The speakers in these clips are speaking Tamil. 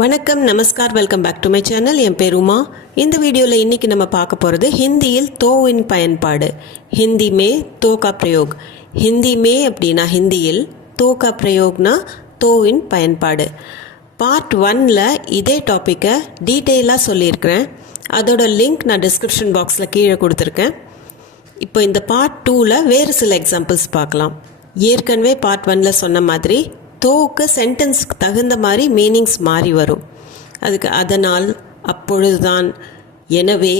வணக்கம், நமஸ்கார், welcome back to my channel. என் பேர் உமா. இந்த வீடியோவில் இன்றைக்கி நம்ம பார்க்க போகிறது ஹிந்தியில் தோவின் பயன்பாடு. ஹிந்தி மே தோ கா பிரயோக். ஹிந்தி மே அப்படின்னா ஹிந்தியில், தோ கா பிரயோக்னா தோவின் பயன்பாடு. பார்ட் 1ல் இதே டாப்பிக்கை டீட்டெயிலாக சொல்லியிருக்கிறேன். அதோட லிங்க் நான் டிஸ்கிரிப்ஷன் பாக்ஸில் கீழே கொடுத்துருக்கேன். இப்போ இந்த பார்ட் 2ல் வேறு சில எக்ஸாம்பிள்ஸ் பார்க்கலாம். ஏற்கனவே பார்ட் 1ல் சொன்ன மாதிரி தோக்கு சென்டென்ஸ்க்கு தகுந்த மாதிரி மீனிங்ஸ் மாறி வரும். அதுக்கு அதனால், அப்பொழுதுதான், எனவே,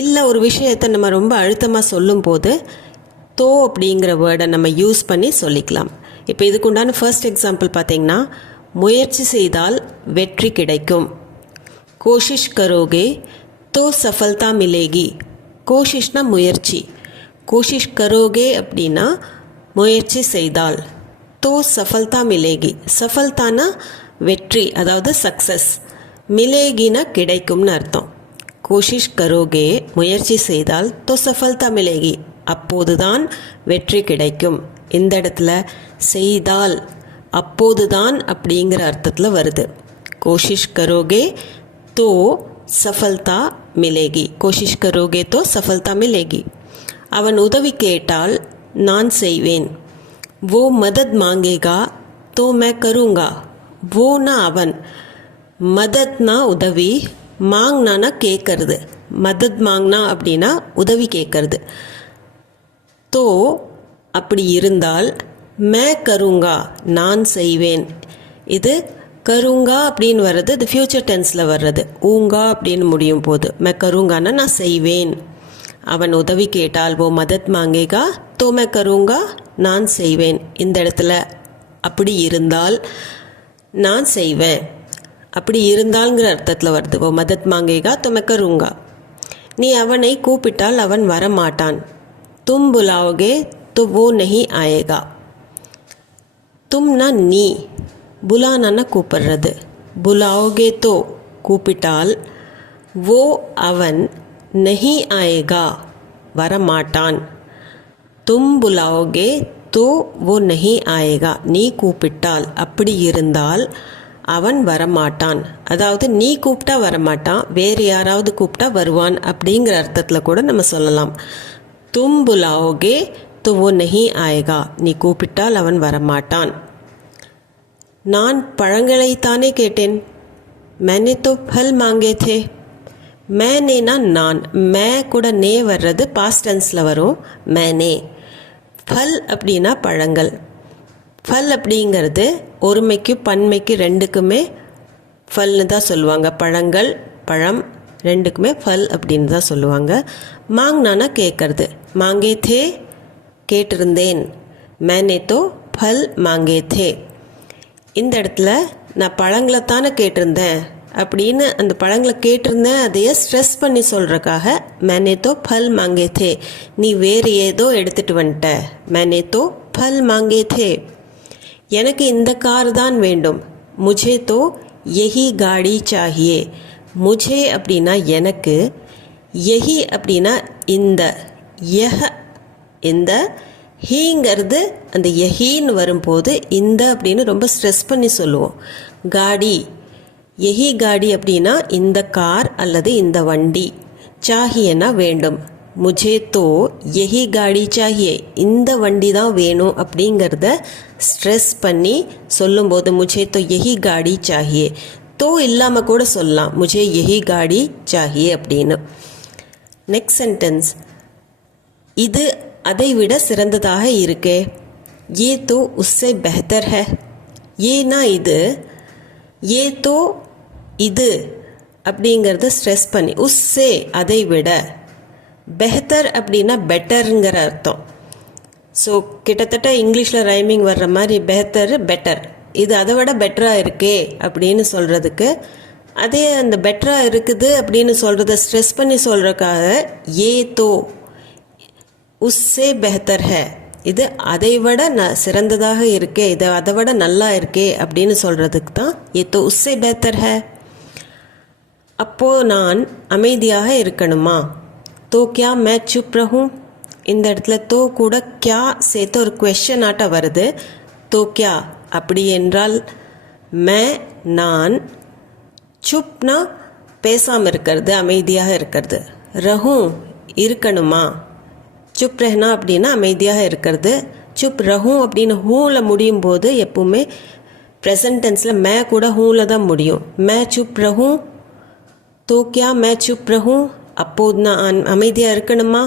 இல்லை ஒரு விஷயத்தை நம்ம ரொம்ப அழுத்தமாக சொல்லும்போது தோ அப்படிங்கிற வேர்டை நம்ம யூஸ் பண்ணி சொல்லிக்கலாம். இப்போ இதுக்குண்டான ஃபர்ஸ்ட் எக்ஸாம்பிள் பார்த்தீங்கன்னா, முயற்சி செய்தால் வெற்றி கிடைக்கும். கோஷிஷ் கரோகே தோ சஃபல்தா மிலேகி. கோஷிஷ்னா முயற்சி, கோஷிஷ் கரோகே அப்படின்னா முயற்சி செய்தால், தோ சஃபல்தா மிலேகி. சஃபல்தானா வெற்றி, அதாவது சக்ஸஸ். மிலேகினா கிடைக்கும்னு அர்த்தம். கோஷிஷ் கரோகே முயற்சி செய்தால் தோ சஃபல்தா மிலேகி, அப்போதுதான் வெற்றி கிடைக்கும். இந்த இடத்துல செய்தால் அப்போதுதான் அப்படிங்கிற அர்த்தத்தில் வருது. கோஷிஷ் கரோகே தோ சஃபல்தா மிலேகி. கோஷிஷ் கரோகே தோ சஃபல்தா மிலேகி. அவன் உதவி கேட்டால் நான் செய்வேன். वो मदद मांगेगा तो मैं करूँगा. वो ना அவன், மதத்னா உதவி, மாங்னானா கேட்கறது. மதத் மாங்னா அப்படின்னா உதவி கேட்கறது. தோ அப்படி இருந்தால், மே கருங்கா நான் செய்வேன். இது கருங்கா அப்படின்னு வர்றது, இது ஃப்யூச்சர் டென்ஸில் வர்றது. ஊங்கா அப்படின்னு முடியும் போது மே கருங்கானா நான் செய்வேன். அவன் உதவி கேட்டால், ஓ மதத் மாங்கேகா தோ மே கருங்கா, நான் செய்வேன். இந்த இடத்துல அப்படி இருந்தால் நான் செய்வேன், அப்படி இருந்தால்ங்கிற அர்த்தத்தில் வருது. ஓ மதத் மாங்கேகா தோ மே கருங்கா. நீ அவனை கூப்பிட்டால் அவன் வரமாட்டான். தும் புலாவோகே தோ வோ நஹி ஆயேகா. தும்னா நீ, புலானா கூப்பிடுறது. புலாவோகே தோ கூப்பிட்டால், வோ அவன், நஹி ஆயேகா வரமாட்டான். தும் புலாவோகே தோ வோ நஹி ஆயேகா. நீ கூப்பிட்டால், அப்படி இருந்தால் அவன் வரமாட்டான். அதாவது நீ கூப்பிட்டா வரமாட்டான், வேறு யாராவது கூப்பிட்டா வருவான் அப்படிங்கிற அர்த்தத்தில் கூட நம்ம சொல்லலாம். தும் புலாவோகே தோ வோ நஹி ஆயேகா. நீ கூப்பிட்டால் அவன் வரமாட்டான். நான் பழங்களைத்தானே கேட்டேன். मैंने तो फल मांगे थे. मैंनेனா நான், மே கூட நே வர்றது பாஸ்ட் டென்ஸில் வரும். मैंने. ஃபல் அப்படின்னா பழங்கள். ஃபல் அப்படிங்கிறது ஒருமைக்கு பன்மைக்கு ரெண்டுக்குமே ஃபல்னு தான் சொல்லுவாங்க. பழங்கள், பழம் ரெண்டுக்குமே ஃபல் அப்படின்னு தான் சொல்லுவாங்க. மாங்னானா கேட்கறது. மாங்கே தே கேட்டிருந்தேன். मैंने तो फल मांगे थे. இந்த இடத்துல நான் பழங்களைத்தானே கேட்டிருந்தேன் அப்படின்னு, அந்த பழங்களை கேட்டிருந்தேன் அதையே ஸ்ட்ரெஸ் பண்ணி சொல்கிறக்காக मैंने तो फल मांगे थे. நீ வேறு ஏதோ எடுத்துகிட்டு வந்துட்ட. मैंने तो फल मांगे थे. எனக்கு இந்த கார் தான் வேண்டும். मुझे तो यही गाड़ी चाहिए. मुझे அப்படின்னா எனக்கு, यही அப்படின்னா இந்த, यह இந்த, ஹீங்கிறது அந்த யஹீன்னு வரும்போது இந்த அப்படின்னு ரொம்ப ஸ்ட்ரெஸ் பண்ணி சொல்லுவோம். காடி, எஹி காடி அப்படின்னா இந்த கார் அல்லது இந்த வண்டி. சாஹியனா வேண்டும். முஜே தோ எஹி காடி சாஹியே, இந்த வண்டி தான் வேணும் அப்படிங்கிறத ஸ்ட்ரெஸ் பண்ணி சொல்லும்போது முஜே தோ எஹி காடி சாஹியே. தோ இல்லாமல் கூட சொல்லலாம், முஜே எஹி காடி சாஹியே அப்படின்னு. நெக்ஸ்ட் சென்டென்ஸ், இது அதை விட சிறந்ததாக இருக்கே. ஏ தோ உஸ்ஸே பெஹ்தர் ஹை. ஏனா இது, ஏ தோ இது அப்படிங்கிறத ஸ்ட்ரெஸ் பண்ணி, உஸ்ஸே அதை விட, பெஹ்தர் அப்படின்னா பெட்டருங்கிற அர்த்தம். ஸோ கிட்டத்தட்ட இங்கிலீஷில் ரைமிங் வர்ற மாதிரி பெஹ்தர் பெட்டர். இது அதை விட பெட்டராக இருக்கே அப்படின்னு சொல்கிறதுக்கு, அதே அந்த பெட்டராக இருக்குது அப்படின்னு சொல்கிறத ஸ்ட்ரெஸ் பண்ணி சொல்கிறதுக்காக ஏ தோ உஸ்ஸே பெஹ்தர் ஹை, இது அதை விட சிறந்ததாக இருக்கே, இது அதை விட நல்லா இருக்கே அப்படின்னு சொல்கிறதுக்கு தான் ஏ தோ உஸ்ஸே பெஹ்தர் ஹை. அப்போது நான் அமைதியாக இருக்கணுமா. தோ கியா மே சுப் ரஹூம். இந்த இடத்துல தோ கூட கியா சேர்த்து ஒரு குவெஸ்சன் ஆட்ட வருது. தோ கியா அப்படி என்றால், மே நான், சுப்னா பேசாமல் இருக்கிறது, அமைதியாக இருக்கிறது. ரஹூம் இருக்கணுமா, சுப் ரஹ்னா அப்படின்னா அமைதியாக இருக்கிறது. சுப் ரஹூம் அப்படின்னு ஹூவில் முடியும் போது எப்பவுமே ப்ரெசன்ட் டென்ஸில் மே கூட ஹூவில் தான் முடியும். மே சுப் ரஹூம், தோ கியா மே சுப் ரஹூம், அப்போது நான் அமைதியாக இருக்கணுமா,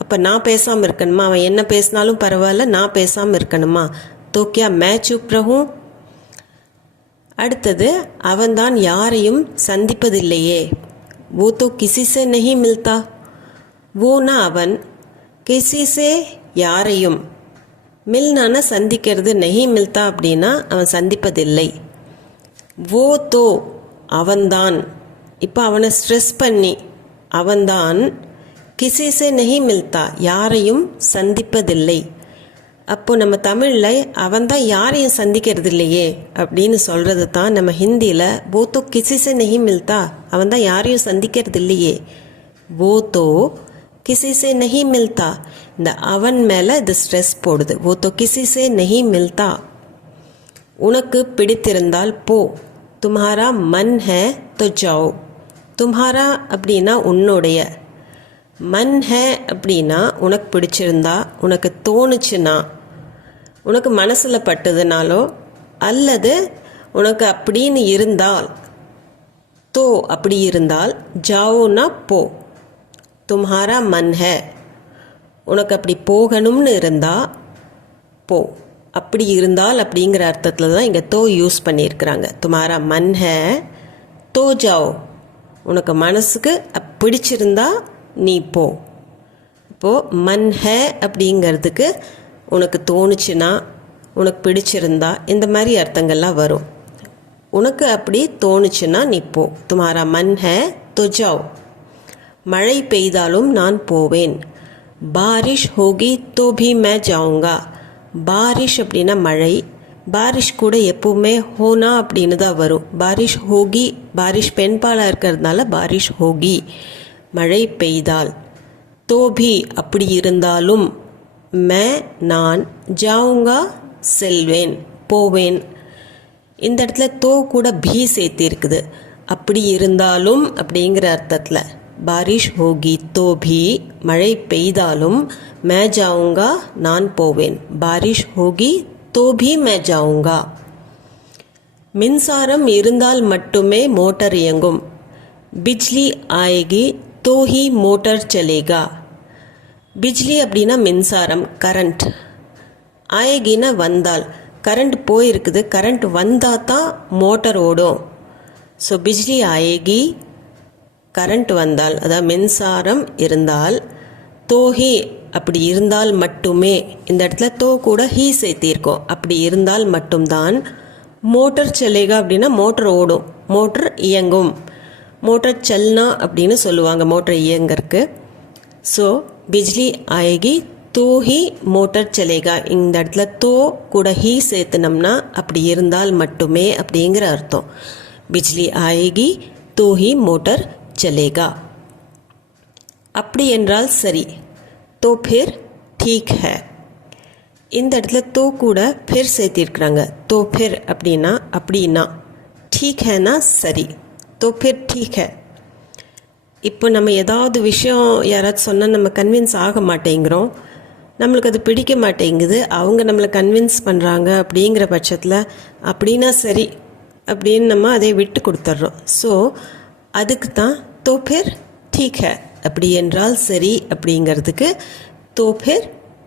அப்போ நான் பேசாமல் இருக்கணுமா, அவன் என்ன பேசினாலும் பரவாயில்ல நான் பேசாமல் இருக்கணுமா, தோ கியா மே சுப் ரஹூம். அடுத்தது அவன்தான் யாரையும் சந்திப்பதில்லையே, वो तो किसी से नहीं मिलता, वोனா அவன், किसी से யாரையும், மில்னான சந்திக்கிறது, நஹி மில்தா அப்படின்னா அவன் சந்திப்பதில்லை. वो तो அவன்தான், இப்போ அவனை ஸ்ட்ரெஸ் பண்ணி அவன்தான், கிசி சே நஹி மில்தா யாரையும் சந்திப்பதில்லை. அப்போது நம்ம தமிழில் அவன்தான் யாரையும் சந்திக்கிறது இல்லையே அப்படின்னு சொல்கிறது தான் நம்ம ஹிந்தியில் वो तो किसी से नहीं मिलता, அவன்தான் யாரையும் சந்திக்கிறது இல்லையே, वो तो किसी से नहीं मिलता. இந்த அவன் மேலே இது ஸ்ட்ரெஸ் போடுது. वो तो किसी से नहीं मिलता. உனக்கு பிடித்திருந்தால் போ, तुम्हारा मन है तो जाओ. तुम्हारा அப்படின்னா உன்னுடைய, மன் ஹே அப்படின்னா உனக்கு பிடிச்சிருந்தா, உனக்கு தோணுச்சுன்னா, உனக்கு மனசில் பட்டதுனாலோ, அல்லது உனக்கு அப்படின்னு இருந்தால், தோ அப்படி இருந்தால், ஜாவோனா போ. தும்ஹாரா மன் ஹே, உனக்கு அப்படி போகணும்னு இருந்தால் போ. அப்படி இருந்தால் அப்படிங்கிற அர்த்தத்தில் தான் இங்கே தோ யூஸ் பண்ணியிருக்கிறாங்க. தும்ஹாரா மன் ஹே தோ ஜாவோ, உனக்கு மனசுக்கு பிடிச்சிருந்தா நீ போ. இப்போது மன் ஹே அப்படிங்கிறதுக்கு உனக்கு தோணுச்சுன்னா, உனக்கு பிடிச்சிருந்தா, இந்த மாதிரி அர்த்தங்கள்லாம் வரும். உனக்கு அப்படி தோணுச்சுன்னா நீ போ. துமாரா மன் ஹே தோ ஜாவ். மழை பெய்தாலும் நான் போவேன். பாரிஷ் ஹோகி தோ பி மே ஜாவுங்கா. பாரிஷ் அப்படின்னா மழை, பாரிஷ் கூட எப்பவுமே ஹோனா அப்படின்னு தான் வரும். பாரிஷ் ஹோகி, பாரிஷ் பெண்பாலாக இருக்கிறதுனால பாரிஷ் ஹோகி, மழை பெய்தால். தோபி அப்படி இருந்தாலும், மே நான், ஜாவுங்கா செல்வேன், போவேன். இந்த இடத்துல தோ கூட பி சேர்த்து இருக்குது. அப்படி இருந்தாலும் அப்படிங்கிற அர்த்தத்தில். பாரிஷ் ஹோகி தோபி, மழை பெய்தாலும், மே ஜாவுங்கா நான் போவேன். பாரிஷ் ஹோகி தோபி மே ஜாவுங்கா. மின்சாரம் இருந்தால் மட்டுமே மோட்டார் இயங்கும். பிஜ்லி ஆயேகி तो ही मोटर चलेगा. பிஜ்லி அப்படின்னா மின்சாரம், கரண்ட். ஆயேகினா வந்தால், கரண்ட் போயிருக்குது, கரண்ட் வந்தால் தான் மோட்டர் ஓடும். ஸோ பிஜ்லி ஆயேகி, கரண்ட் வந்தால், அதாவது மின்சாரம் இருந்தால். தோஹி அப்படி இருந்தால் மட்டுமே, இந்த இடத்துல தோ கூட ஹீ சேர்த்திருக்கோம். அப்படி இருந்தால் மட்டும்தான். மோட்டர் செல்லேகா அப்படின்னா மோட்டர் ஓடும், மோட்டர் இயங்கும். மோட்டர் சல்னா அப்படின்னு சொல்லுவாங்க மோட்டர் இயங்கறக்கு. ஸோ பிஜ்லி ஆயேகி தோ ஹி மோட்டர் சலேகா. இந்த இடத்துல தோ கூட ஹீ சேர்த்துனோம்னா அப்படி இருந்தால் மட்டுமே அப்படிங்கிற அர்த்தம். பிஜ்லி ஆயேகி தோ ஹி மோட்டர் சலேகா. அப்படி என்றால் சரி. தோ ஃபிர் ठीक है. இந்த இடத்துல தோ கூட ஃபிர் சேர்த்திருக்கிறாங்க. தோ ஃபிர் அப்படின்னா அப்படின்னா, ठीक हैனா சரி. तो फिर ठीक है. இப்போ நம்ம ஏதாவது விஷயம் யாராவது சொன்னால் நம்ம கன்வின்ஸ் ஆக மாட்டேங்கிறோம், நம்மளுக்கு அது பிடிக்க மாட்டேங்குது, அவங்க நம்மளை கன்வின்ஸ் பண்ணுறாங்க அப்படிங்கிற பட்சத்தில் அப்படின்னா சரி அப்படின்னு நம்ம அதை விட்டு கொடுத்துட்றோம். ஸோ அதுக்கு தான் तो फिर ठीक है, அப்படி என்றால் சரி அப்படிங்கிறதுக்கு तो फिर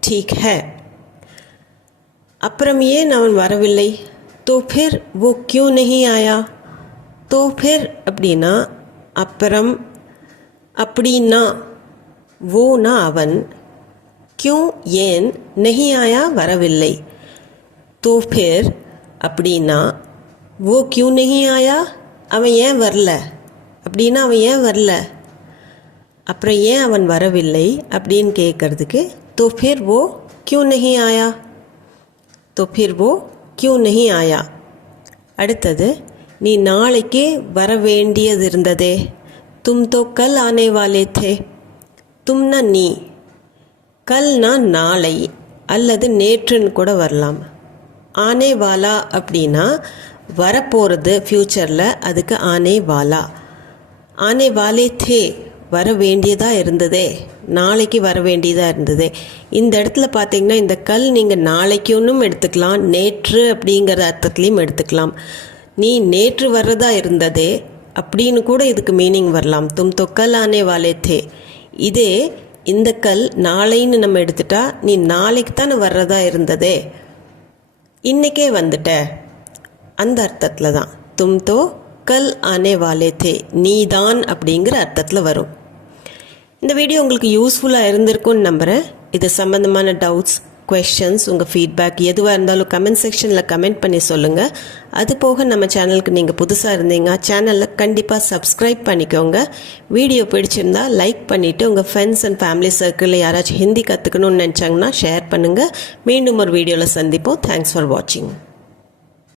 ठीक है. அப்புறம் ஏன் அவன் வரவில்லை? तो फिर वो क्यों नहीं आया. तो फिर அப்படின்னா அப்புறம், அப்படின்னா, வோனா அவன், क्यों ஏன், नहीं आया வரவில்லை. तो फिर அப்படின்னா वो क्यों नहीं आया, அவன் ஏன் வரல, அப்படின்னா அவன் ஏன் வரல, அப்புறம் ஏன் அவன் வரவில்லை அப்படின்னு கேட்குறதுக்கு तो फिर वो क्यों नहीं आया. तो फिर वो क्यों नहीं आया. அடுத்தது, நீ நாளைக்கு வர வேண்டியது இருந்ததே. तुम तो कल आने वाले थे. तुमना நீ, கல்னா நாளை அல்லது நேற்றுன்னு கூட வரலாம். ஆனே வாலா அப்படின்னா வரப்போகிறது ஃப்யூச்சரில், அதுக்கு ஆனே வாலா. ஆனே வாலே தே, வர வேண்டியதாக இருந்ததே, நாளைக்கு வர வேண்டியதாக இருந்ததே. இந்த இடத்துல பார்த்தீங்கன்னா இந்த கல் நீங்கள் நாளைக்குன்னும் எடுத்துக்கலாம், நேற்று அப்படிங்கிற அர்த்தத்துலேயும் எடுத்துக்கலாம். நீ நேற்று வர்றதா இருந்ததே அப்படின்னு கூட இதுக்கு மீனிங் வரலாம். தும் தோ கல் ஆனே வாலே தே. இதே இந்த கல் நாளைன்னு நம்ம எடுத்துட்டா, நீ நாளைக்கு தானே வர்றதா இருந்ததே, இன்றைக்கே வந்துட்ட, அந்த அர்த்தத்தில் தான் தும் தோ கல் ஆனே வாலே தே, நீதான் அப்படிங்கிற அர்த்தத்தில் வரும். இந்த வீடியோ உங்களுக்கு யூஸ்ஃபுல்லாக இருந்திருக்கும்னு நம்புகிறேன். இது சம்மந்தமான டவுட்ஸ், கொஷன்ஸ், உங்கள் ஃபீட்பேக் எதுவாக இருந்தாலும் கமெண்ட் செக்ஷனில் கமெண்ட் பண்ணி சொல்லுங்கள். அது போக நம்ம சேனலுக்கு நீங்கள் புதுசாக இருந்தீங்க, சேனலில் கண்டிப்பாக சப்ஸ்கிரைப் பண்ணிக்கோங்க. வீடியோ பிடிச்சிருந்தா லைக் பண்ணிவிட்டு உங்கள் ஃப்ரெண்ட்ஸ் அண்ட் ஃபேமிலி சர்க்கிளில் யாராச்சும் ஹிந்தி கற்றுக்கணும்னு நினச்சாங்கன்னா ஷேர் பண்ணுங்கள். மீண்டும் ஒரு வீடியோவில் சந்திப்போம். தேங்க்ஸ் ஃபார் வாட்சிங்.